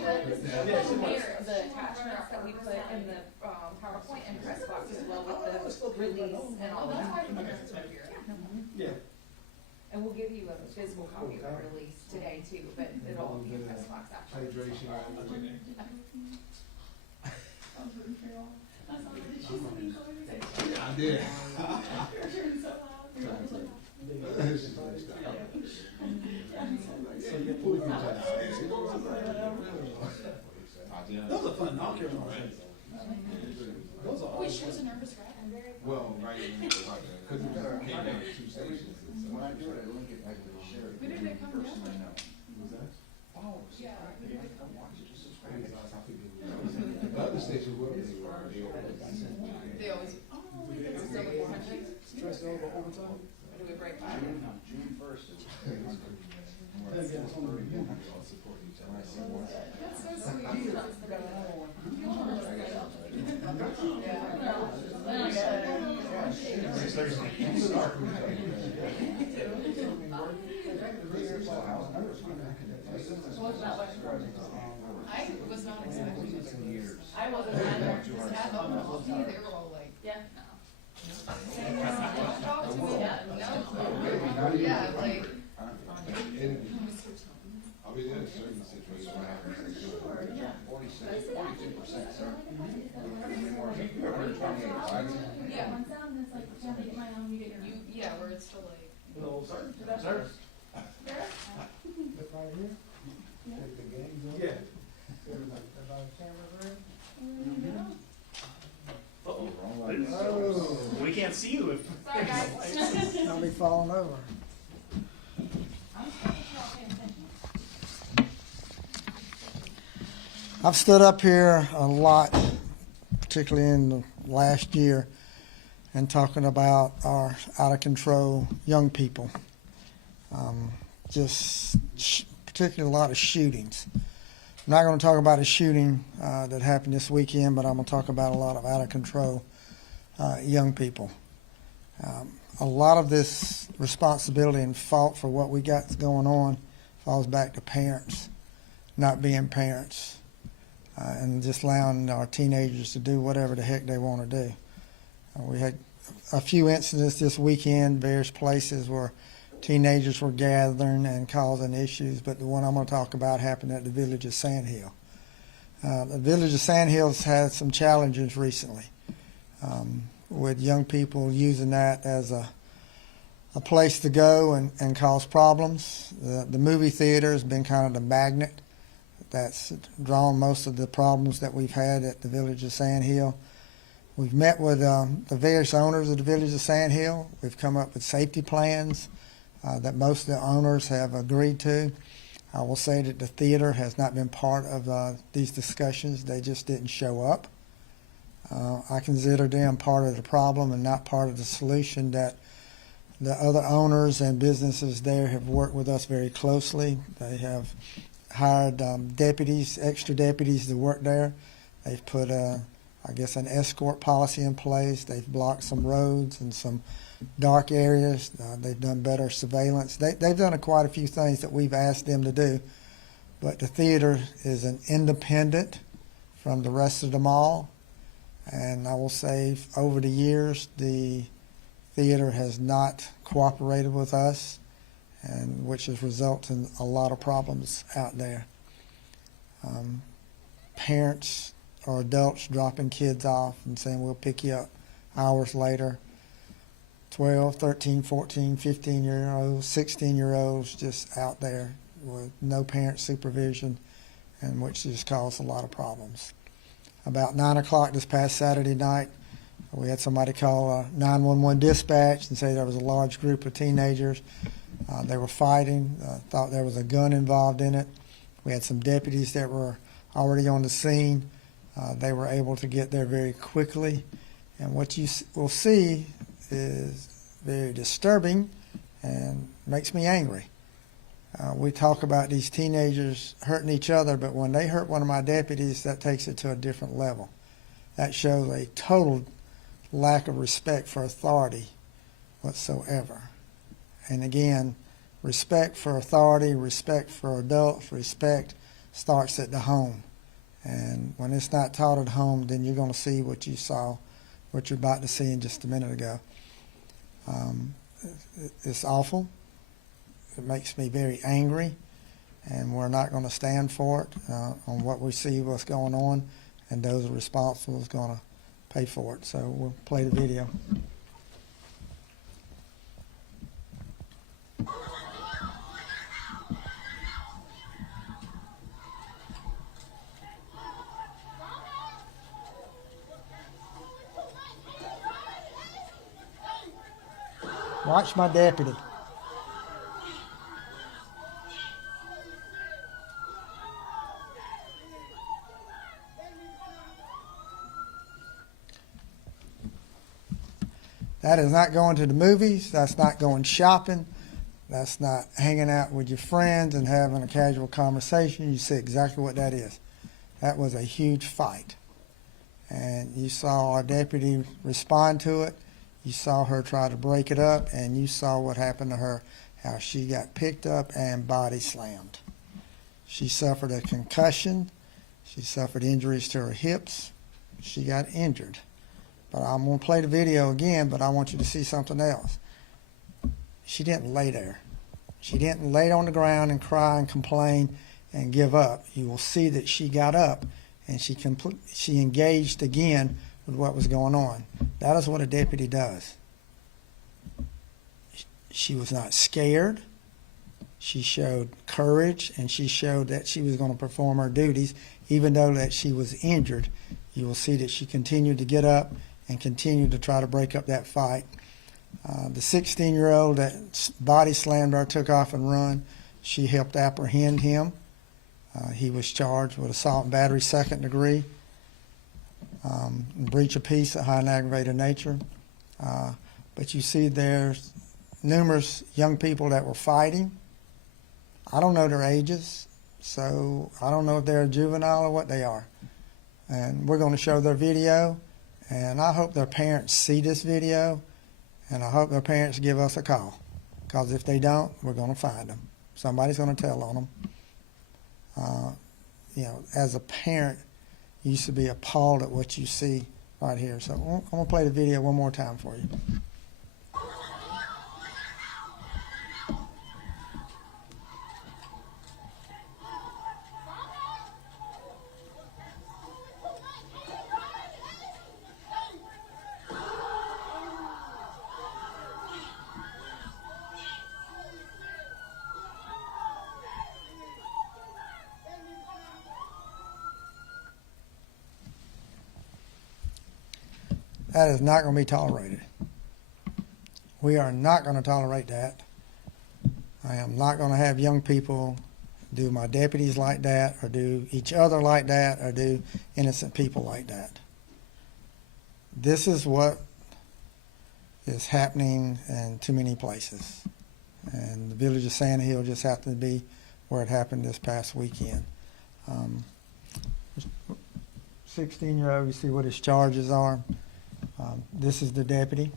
the attachments that we put in the PowerPoint and press box as well with the release and all that. Yeah. And we'll give you a physical copy of the release today too, but it'll all be in press box after. Hydration. I did. Those are fun. I'll carry on. Those are. Wait, she was a nervous wreck. Well, right, because it came down to 2 stations. When I do it, I link it back to the sheriff. When did they come Person I down? know. Was that? Oh, yeah. They might come watch it, just subscribe. The other stations were, they were. They always, oh, wait, that's still the 400? Stressed over overtime? Or do we break by? June 1st is. That's so sweet. I was not expecting it. I wasn't either. Just had them all. They were all like, yeah, no. Talk to me, yeah, no. Yeah, like. I'll be in a certain situation where I have to say, sure, yeah. 42%, sir. Yeah. Yeah, where it's still like. Hello, sir. Sir? Look right here. Take the games on. Yeah. About camera Oh. We can't see you if. Sorry, guys. there. I'll be falling over. I've stood up here a lot, particularly in the last year, and talking about our out of control young people. Particularly a lot of shootings. I'm not going to talk about a shooting that happened this weekend, but I'm going to talk about a lot of out of control young people. A lot of this responsibility and fault for what we got going on falls back to parents not being parents and just allowing our teenagers to do whatever the heck they want to do. We had a few incidents this weekend, various places where teenagers were gathering and causing issues, but the one I'm going to talk about happened at the village of Sandhill. The village of Sandhill's had some challenges recently with young people using that as a place to go and cause problems. The movie theater has been kind of the magnet that's drawn most of the problems that we've had at the village of Sandhill. We've met with the various owners of the village of Sandhill. We've come up with safety plans that most of the owners have agreed to. I will say that the theater has not been part of these discussions. They just didn't show up. I consider them part of the problem and not part of the solution. That the other owners and businesses there have worked with us very closely. They have hired deputies, extra deputies to work there. They've put, an escort policy in place. They've blocked some roads and some dark areas. They've done better surveillance. They've done quite a few things that we've asked them to do. But the theater is an independent from the rest of the mall. And I will say over the years, the theater has not cooperated with us, and which has resulted in a lot of problems out there. Parents or adults dropping kids off and saying we'll pick you up hours later. 12, 13, 14, 15-year-olds, 16-year-olds just out there with no parent supervision, and which just caused a lot of problems. About 9 o'clock this past Saturday night, we had somebody call 911 dispatch and say there was a large group of teenagers. They were fighting, thought there was a gun involved in it. We had some deputies that were already on the scene. They were able to get there very quickly. And what you will see is very disturbing and makes me angry. We talk about these teenagers hurting each other, but when they hurt one of my deputies, that takes it to a different level. That shows a total lack of respect for authority whatsoever. And again, respect for authority, respect for adults, respect starts at the home. And when it's not taught at home, then you're going to see what you saw, what you're about to see in just a minute ago. It's awful. It makes me very angry, and we're not going to stand for it on what we see, what's going on, and those responsible is going to pay for it. So we'll play the video. Watch my deputy. That is not going to the movies. That's not going shopping. That's not hanging out with your friends and having a casual conversation. You see exactly what that is. That was a huge fight. And you saw our deputy respond to it. You saw her try to break it up, and you saw what happened to her, how she got picked up and body slammed. She suffered a concussion. She suffered injuries to her hips. She got injured. But I'm going to play the video again, but I want you to see something else. She didn't lay there. She didn't lay on the ground and cry and complain and give up. You will see that she got up and she engaged again with what was going on. That is what a deputy does. She was not scared. She showed courage, and she showed that she was going to perform her duties, even though that she was injured. You will see that she continued to get up and continued to try to break up that fight. The 16-year-old that body slammed her took off and run. She helped apprehend him. He was charged with assault and battery, 2nd degree. Breach of peace of high and aggravated nature. But you see there's numerous young people that were fighting. I don't know their ages, so I don't know if they're a juvenile or what they are. And we're going to show their video, and I hope their parents see this video, and I hope their parents give us a call, because if they don't, we're going to find them. Somebody's going to tell on them. As a parent, you used to be appalled at what you see right here. So I'm going to play the video one more time for you. That is not going to be tolerated. We are not going to tolerate that. I am not going to have young people do my deputies like that, or do each other like that, or do innocent people like that. This is what is happening in too many places. And the village of Sand Hill just happened to be where it happened this past weekend. 16-year-old, you see what his charges are. This is the deputy.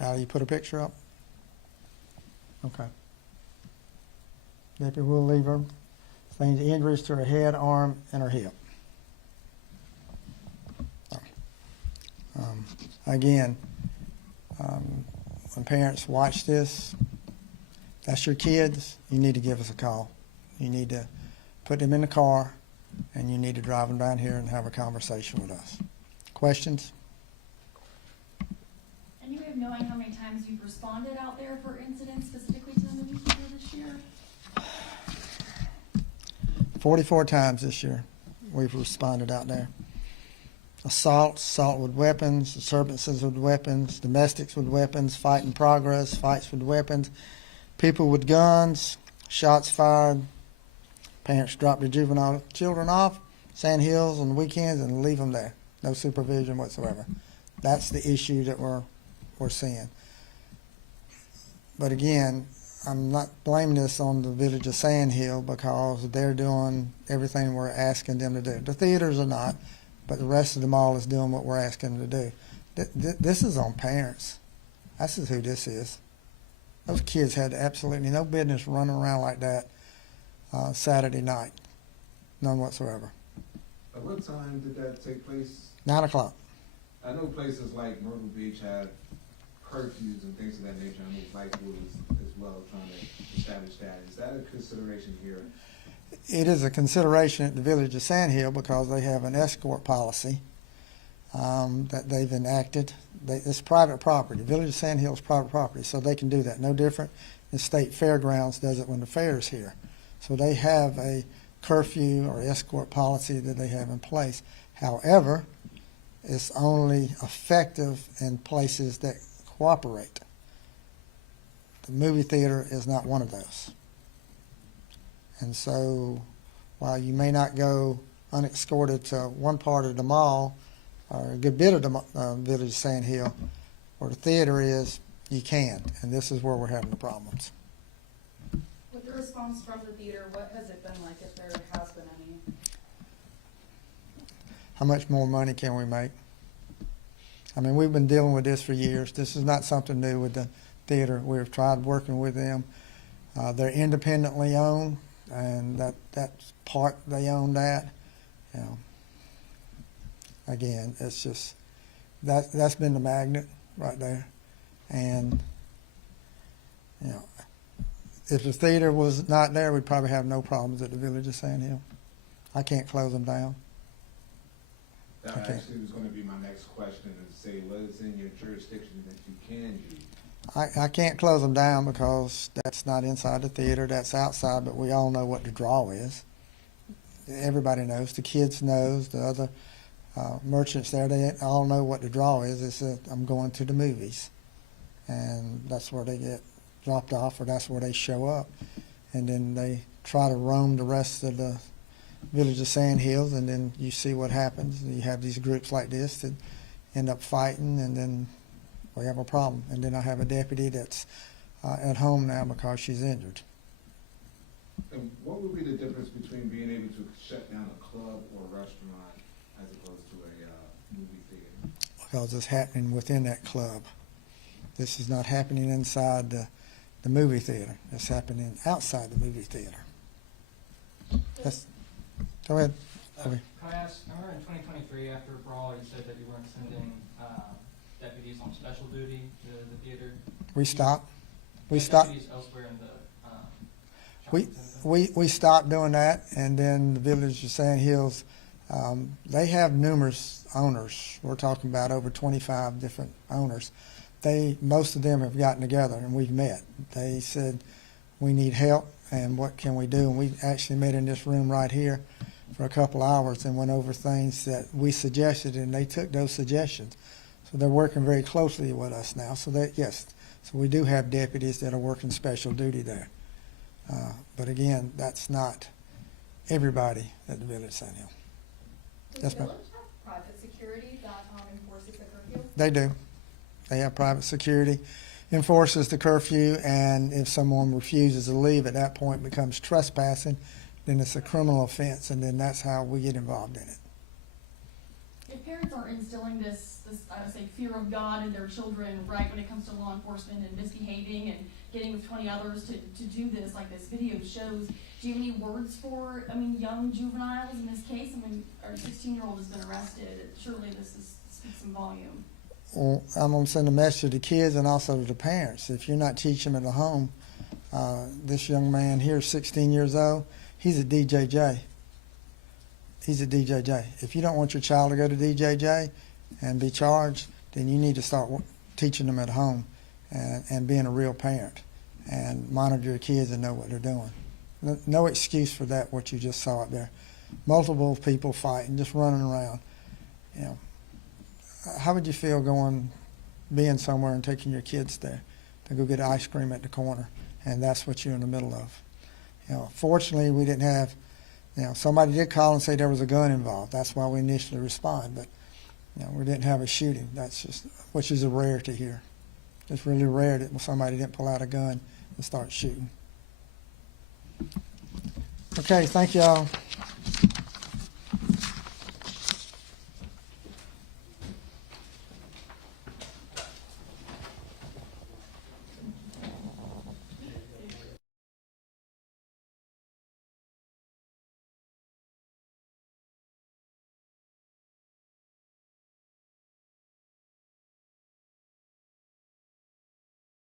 You put a picture up? Okay. Deputy will leave her. Sustained injuries to her head, arm, and her hip. Again, when parents watch this, that's your kids, you need to give us a call. You need to put them in the car, and you need to drive them down here and have a conversation with us. Questions? Any way of knowing how many times you've responded out there for incidents specifically to the movie theater this year? 44 times this year we've responded out there. Assault with weapons, disturbances with weapons, domestics with weapons, fight in progress, fights with weapons, people with guns, shots fired, parents drop their juvenile children off, Sand Hills on the weekends and leave them there. No supervision whatsoever. That's the issue that we're seeing. But again, I'm not blaming this on the village of Sand Hill, because they're doing everything we're asking them to do. The theaters are not, but the rest of the mall is doing what we're asking them to do. This is on parents. This is who this is. Those kids had absolutely no business running around like that Saturday night. None whatsoever. At what time did that take place? 9 o'clock. I know places like Myrtle Beach have curfews and things of that nature. I know Blackwood is as well trying to establish that. Is that a consideration here? It is a consideration at the Village of Sand Hill because they have an escort policy that they've enacted. It's private property. Village of Sand Hill is private property, so they can do that. No different than State Fairgrounds does it when the fair is here. So they have a curfew or escort policy that they have in place. However, it's only effective in places that cooperate. The movie theater is not one of those. And so while you may not go unescorted to one part of the mall or a good bit of the Village of Sand Hill, where the theater is, you can. And this is where we're having the problems. With the response from the theater, what has it been like, if there has been any? How much more money can we make? I mean, we've been dealing with this for years. This is not something new with the theater. We've tried working with them. They're independently owned, and that's part they own that. You know, again, it's just that's been the magnet right there. And you know, if the theater was not there, we'd probably have no problems at the Village of Sand Hill. I can't close them down. That Okay. actually was going to be my next question, and say what is in your jurisdiction that you can use. I can't close them down because that's not inside the theater, that's outside, but we all know what the draw is. Everybody knows, the kids knows, the other merchants there, they all know what the draw is. It's that I'm going to the movies, and that's where they get dropped off, or that's where they show up. And then they try to roam the rest of the Village of Sand Hills, and then you see what happens. You have these groups like this that end up fighting, and then we have a problem. And then I have a deputy that's at home now because she's injured. And what would be the difference between being able to shut down a club or a restaurant as opposed to a movie theater? Because it's happening within that club. This is not happening inside the movie theater. It's happening outside the movie theater. Go ahead. Can I ask, I remember in 2023 after Brawl, you said that you weren't sending deputies on special duty to the theater. We stopped. We Yeah, stopped. Deputies elsewhere in the We, shopping center? we stopped doing that, and then the Village of Sand Hills, they have numerous owners. We're talking about over 25 different owners. Most of them have gotten together, and we've met. They said, we need help, and what can we do? And we actually met in this room right here for a couple hours and went over things that we suggested, and they took those suggestions. So they're working very closely with us now. So that, yes, so we do have deputies that are working special duty there. But again, that's not everybody at the Village of Sand Hill. Does Yes, the ma'am. village have private security that enforces the curfew? They do. They have private security, enforces the curfew, and if someone refuses to leave at that point, becomes trespassing, then it's a criminal offense, and then that's how we get involved in it. If parents are instilling this, I would say, fear of God in their children, right, when it comes to law enforcement and misbehaving and getting with 20 others to do this, like this video shows, do you have any words for, young juveniles in this case? Our 16-year-old has been arrested. Surely this speaks some volume. Well, I'm going to send a message to the kids and also to the parents. If you're not teaching them at home, this young man here, 16 years old, he's a DJJ. He's a DJJ. If you don't want your child to go to DJJ and be charged, then you need to start teaching them at home and being a real parent and monitor your kids and know what they're doing. No excuse for that, what you just saw up there. Multiple people fighting, just running around. You know, how would you feel being somewhere and taking your kids there to go get ice cream at the corner, and that's what you're in the middle of? You know, fortunately, we didn't have. You know, somebody did call and say there was a gun involved. That's why we initially responded, but you know, we didn't have a shooting. That's just, which is a rarity here. It's really rare that somebody didn't pull out a gun and start shooting. Okay, thank y'all.